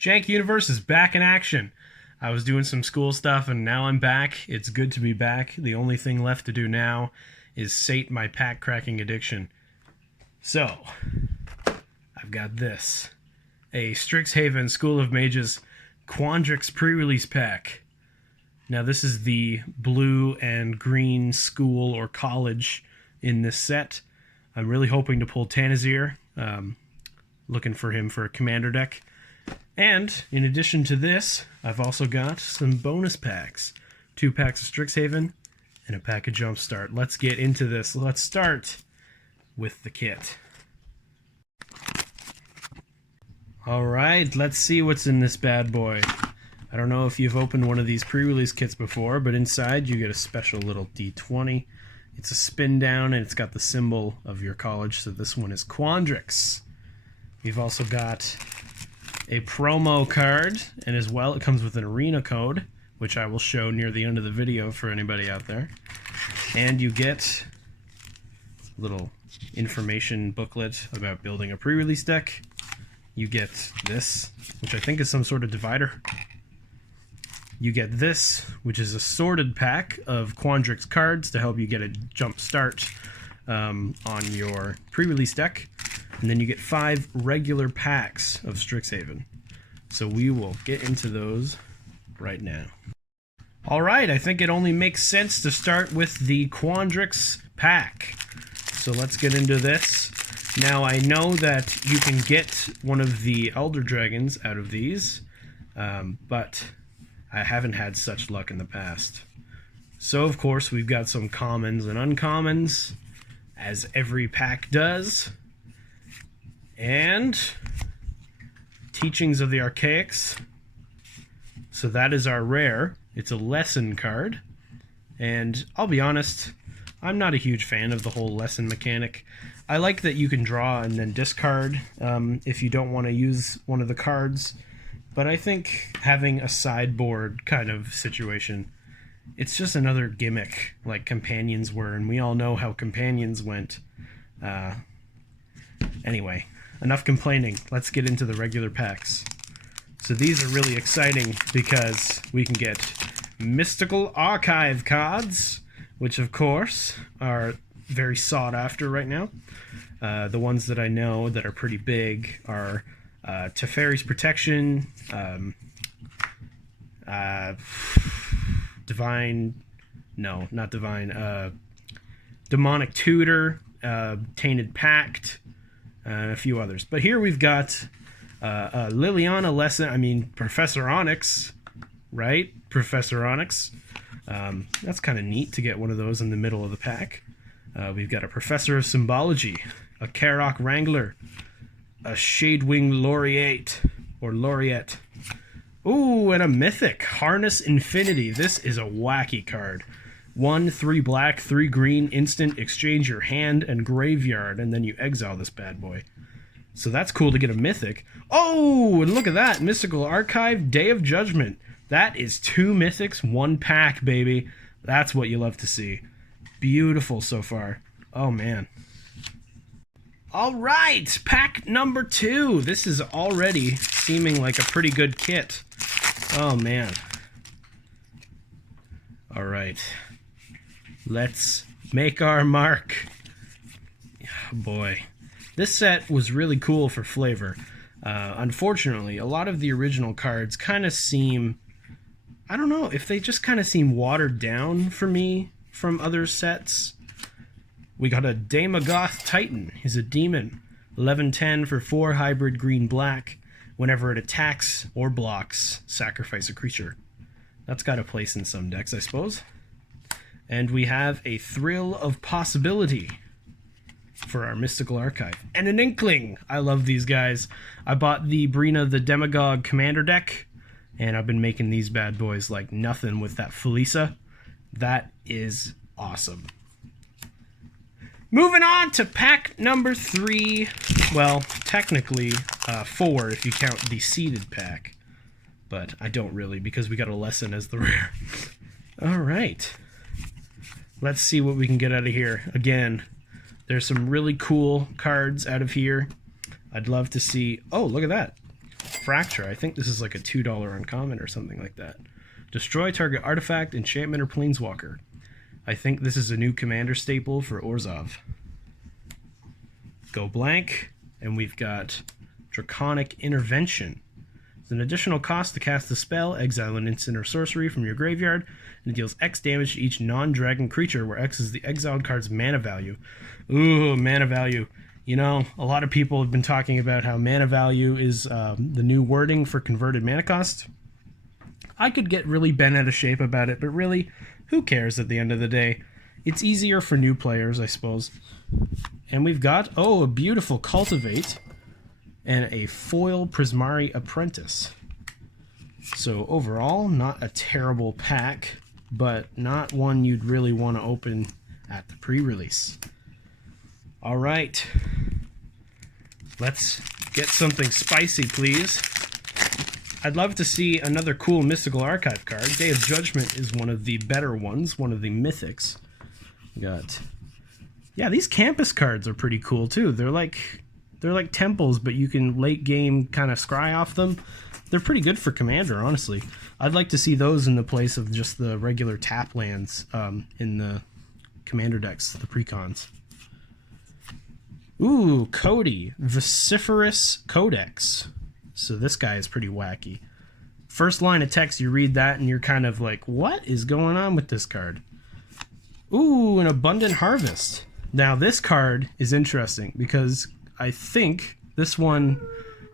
Jank Universe is back in action. I was doing some school stuff and now I'm back. It's good to be back. The only thing left to do now is sate my pack cracking addiction. So, I've got this. A Strixhaven School of Mages Quandrix pre-release pack. Now this is the blue and green school or college in this set. I'm really hoping to pull Tanazir. Looking for him for a commander deck. And in addition to this, I've also got some bonus packs. 2 packs of Strixhaven and a pack of Jumpstart. Let's get into this. Let's start with the kit. Alright, let's see what's in this bad boy. I don't know if you've opened one of these pre-release kits before, but inside you get a special little D20. It's a spin down and it's got the symbol of your college, so this one is Quandrix. We've also got a promo card, and as well it comes with an arena code, which I will show near the end of the video for anybody out there. And you get a little information booklet about building a pre-release deck. You get this, which I think is some sort of divider. You get this, which is a sorted pack of Quandrix cards to help you get a jump start on your pre-release deck. And then you get 5 regular packs of Strixhaven. So we will get into those right now. Alright, I think it only makes sense to start with the Quandrix pack. So let's get into this. Now I know that you can get one of the Elder Dragons out of these, but I haven't had such luck in the past. So of course we've got some commons and uncommons, as every pack does. And Teachings of the Archaics. So that is our rare. It's a lesson card. And I'll be honest, I'm not a huge fan of the whole lesson mechanic. I like that you can draw and then discard if you don't want to use one of the cards. But I think having a sideboard kind of situation, it's just another gimmick like Companions were, and we all know how Companions went. Anyway, enough complaining. Let's get into the regular packs. So these are really exciting because we can get Mystical Archive cards, which of course are very sought after right now. The ones that I know that are pretty big are Teferi's Protection, Demonic Tutor, Tainted Pact, and a few others. But here we've got Professor Onyx, right? Professor Onyx. That's kind of neat to get one of those in the middle of the pack. We've got a Professor of Symbology, a Karok Wrangler, a Shadewing Laureate. Ooh, and a Mythic, Harness Infinity. This is a wacky card. 1, 3 black, 3 green, instant, exchange your hand and graveyard, and then you exile this bad boy. So that's cool to get a Mythic. Oh, and look at that, Mystical Archive, Day of Judgment. That is 2 Mythics, 1 pack, baby. That's what you love to see. Beautiful so far. Oh, man. All right, pack number 2. This is already seeming like a pretty good kit. Oh, man. All right. Let's make our mark. Oh, boy. This set was really cool for flavor. Unfortunately, a lot of the original cards kind of seem... I don't know if they just kind of seem watered down for me from other sets. We got a Daemogoth Titan. He's a demon. 11/10 for 4 hybrid green-black. Whenever it attacks or blocks, sacrifice a creature. That's got a place in some decks, I suppose. And we have a Thrill of Possibility for our Mystical Archive. And an Inkling! I love these guys. I bought the Brina the Demagogue Commander deck, and I've been making these bad boys like nothing with that Felisa. That is awesome. Moving on to pack number 3. Well, technically 4 if you count the seeded pack. But I don't really, because we got a lesson as the rare. Alright. Let's see what we can get out of here. Again, there's some really cool cards out of here. I'd love to see... Oh, look at that. Fracture. I think this is like a $2 uncommon or something like that. Destroy target artifact, enchantment, or planeswalker. I think this is a new commander staple for Orzhov. Go blank, and we've got Draconic Intervention. It's an additional cost to cast the spell, exile an instant or sorcery from your graveyard, and it deals X damage to each non-dragon creature, where X is the exiled card's mana value. Ooh, mana value. You know, a lot of people have been talking about how mana value is the new wording for converted mana cost. I could get really bent out of shape about it, but really, who cares at the end of the day? It's easier for new players, I suppose. And we've got, oh, a beautiful Cultivate and a foil Prismari Apprentice. So overall, not a terrible pack, but not one you'd really want to open at the pre-release. All right, let's get something spicy, please. I'd love to see another cool Mystical Archive card. Day of Judgment is one of the better ones, one of the mythics. We got, yeah, these campus cards are pretty cool too. They're like temples, but you can late game kind of scry off them. They're pretty good for Commander, honestly. I'd like to see those in the place of just the regular tap lands in the Commander decks, the precons. Ooh, Cody, Vociferous Codex. So this guy is pretty wacky. First line of text, you read that and you're kind of like, what is going on with this card? Ooh, an Abundant Harvest. Now this card is interesting because I think this one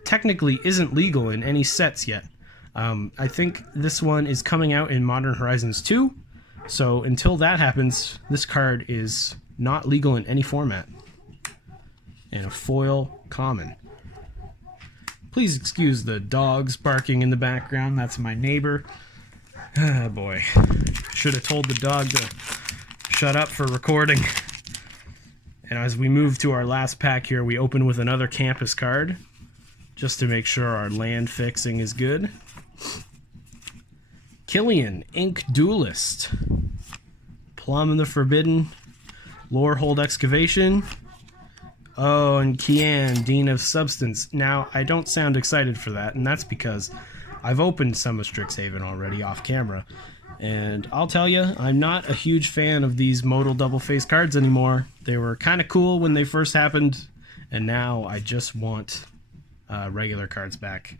technically isn't legal in any sets yet. I think this one is coming out in Modern Horizons 2. So until that happens, this card is not legal in any format. And a foil common. Please excuse the dogs barking in the background. That's my neighbor. Ah, boy. Should have told the dog to shut up for recording. And as we move to our last pack here, we open with another campus card, just to make sure our land fixing is good. Killian, Ink Duelist. Plum the Forbidden. Lorehold Excavation. Oh, and Kian, Dean of Substance. Now, I don't sound excited for that, and that's because I've opened some of Strixhaven already off camera. And I'll tell you, I'm not a huge fan of these modal double-face cards anymore. They were kind of cool when they first happened, and now I just want regular cards back.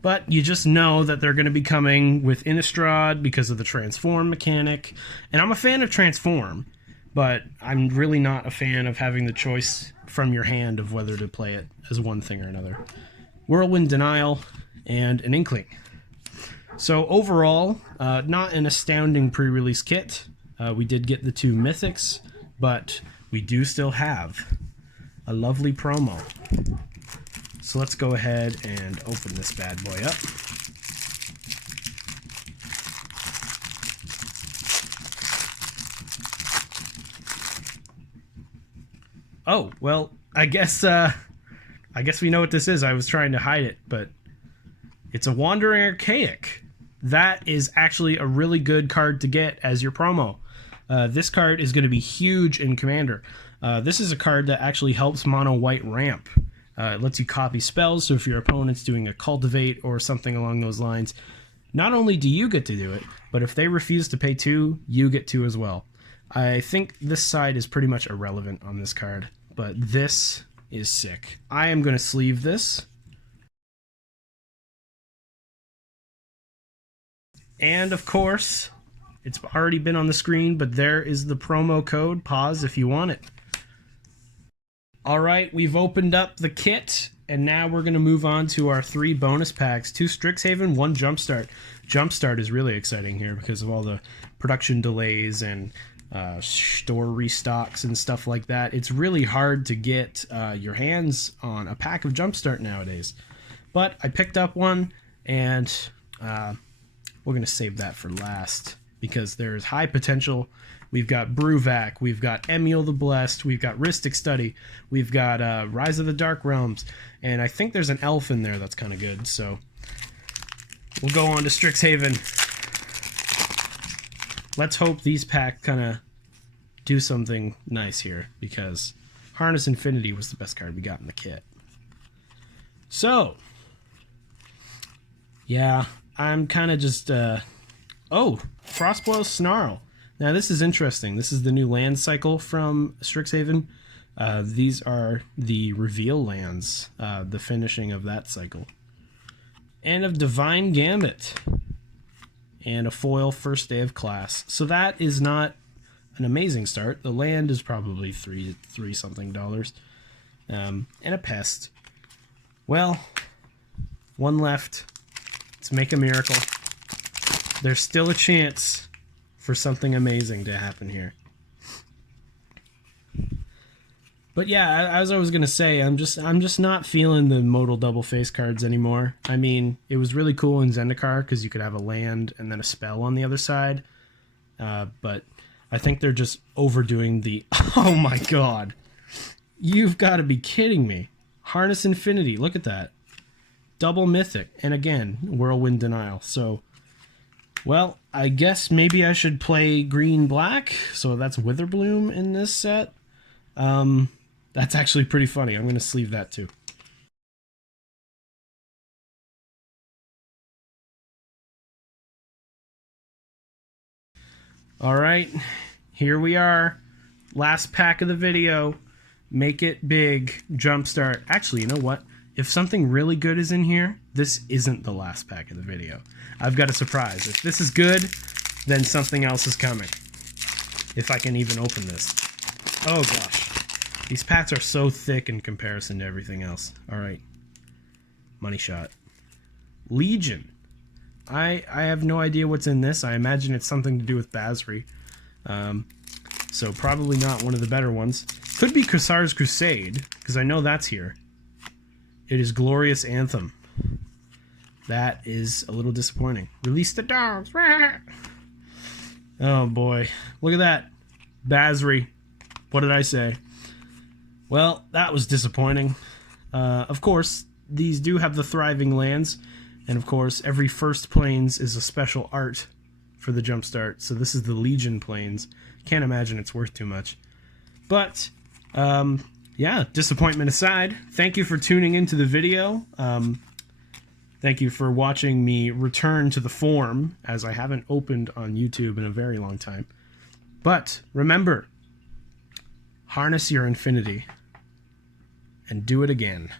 But you just know that they're going to be coming with Innistrad because of the Transform mechanic. And I'm a fan of Transform, but I'm really not a fan of having the choice from your hand of whether to play it as one thing or another. Whirlwind Denial and an Inkling. So overall, not an astounding pre-release kit. We did get the two mythics, but we do still have a lovely promo. So let's go ahead and open this bad boy up. Oh, well, I guess we know what this is. I was trying to hide it, but it's a Wandering Archaic. That is actually a really good card to get as your promo. This card is going to be huge in Commander. This is a card that actually helps mono white ramp. It lets you copy spells, so if your opponent's doing a Cultivate or something along those lines, not only do you get to do it, but if they refuse to pay 2, you get 2 as well. I think this side is pretty much irrelevant on this card, but this is sick. I am going to sleeve this. And of course, it's already been on the screen, but there is the promo code. Pause if you want it. All right, we've opened up the kit, and now we're going to move on to our 3 bonus packs. 2 Strixhaven, 1 Jumpstart. Jumpstart is really exciting here because of all the production delays and store restocks and stuff like that. It's really hard to get your hands on a pack of Jumpstart nowadays. But I picked up one, and we're going to save that for last because there is high potential. We've got Bruvac, we've got Emil the Blessed, we've got Rhystic Study, we've got Rise of the Dark Realms, and I think there's an elf in there that's kind of good, so we'll go on to Strixhaven. Let's hope these packs kind of do something nice here, because Harness Infinity was the best card we got in the kit. So, Yeah, I'm kind of just, oh, Frostblow Snarl. Now this is interesting. This is the new land cycle from Strixhaven. These are the reveal lands, the finishing of that cycle. And of Divine Gambit. And a foil first day of class. So that is not an amazing start. The land is probably three something dollars. And a pest. Well, one left. Let's make a miracle. There's still a chance for something amazing to happen here. But yeah, as I was gonna say, I'm just not feeling the modal double face cards anymore. I mean, it was really cool in Zendikar because you could have a land and then a spell on the other side. But I think they're just overdoing the. Oh my god, you've got to be kidding me! Harness Infinity. Look at that, double mythic, and again Whirlwind Denial. So, well, I guess maybe I should play green black. So that's Witherbloom in this set. That's actually pretty funny. I'm going to sleeve that too. All right, here we are. Last pack of the video. Make it big. Jumpstart. Actually, you know what? If something really good is in here, this isn't the last pack of the video. I've got a surprise. If this is good, then something else is coming. If I can even open this. Oh gosh. These packs are so thick in comparison to everything else. Alright. Money shot. Legion. I have no idea what's in this. I imagine it's something to do with Basri. So probably not one of the better ones. Could be Kassar's Crusade, because I know that's here. It is Glorious Anthem. That is a little disappointing. Release the dogs. Oh boy. Look at that. Basri. What did I say? Well, that was disappointing. Of course, these do have the thriving lands, and of course, every first plains is a special art for the jumpstart. So this is the Legion plains. Can't imagine it's worth too much. But, yeah, disappointment aside, thank you for tuning into the video. Thank you for watching me return to the form, as I haven't opened on YouTube in a very long time. But remember, harness your infinity and do it again.